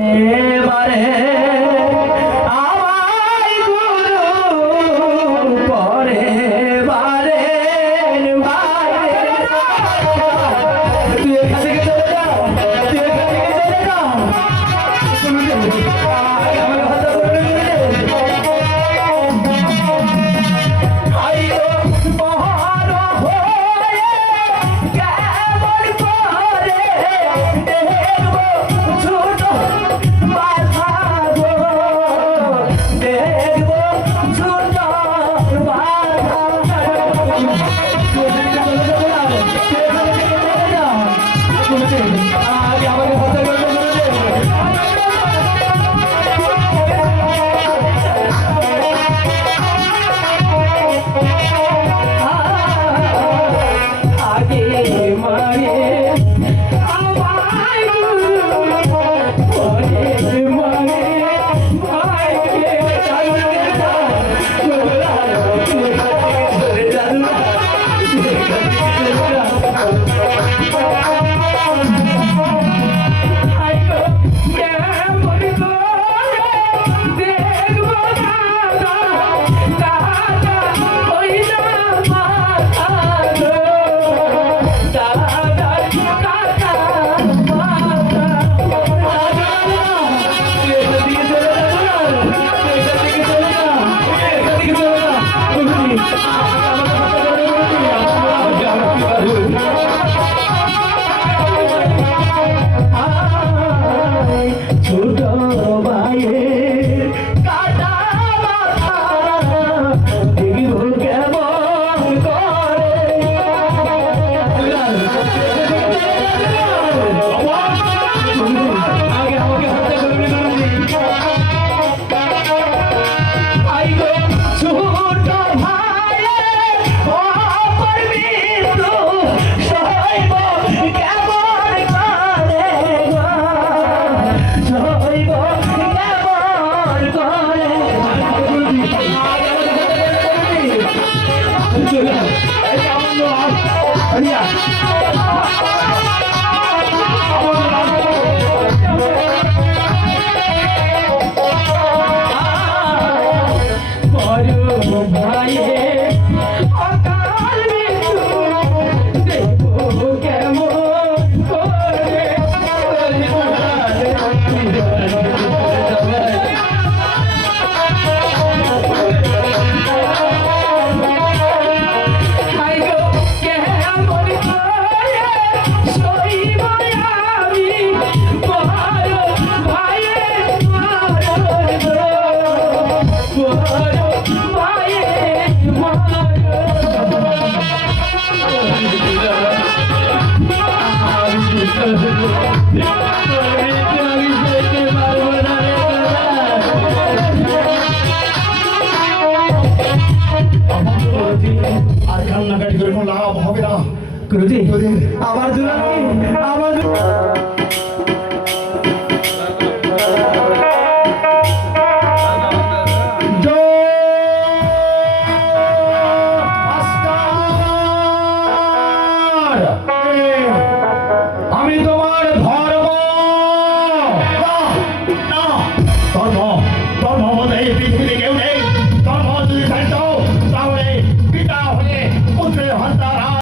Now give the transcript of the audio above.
এবারে আমায় গুরু পরে বারে ভাই তুই এখান থেকে চলে যা, তুই এখান থেকে চলে যা। আমার কথা বলে আইও মহার হয়ে কেমন করে দেখব ছোট বাধা গো, দেখব ছোট বাধা। আগে আমাকে হত্যা করবে আগে মারে আমায় পরে মারে ভাইকে ছোট ভাইয়ের কাটা মাথা দেখব কেমন করে। আগে আমাকে হত্যা করবে আইগো ছোট ভাইয়ের অপর মৃত্যু সইব কেমন করে গো, সইব কেমন করে। চলে আরিয়া বড় ভাইয়ের অকাল মৃত্যু দেখব কেমন করে। আইগো কেমন করে সইব আমি বড় ভাইয়ের মরণ গো, বড় ভাইয়ের মরণ। আর কান্নাকাটি করে কোনো লাভ হবে না। গুরুজি আমার দুলাল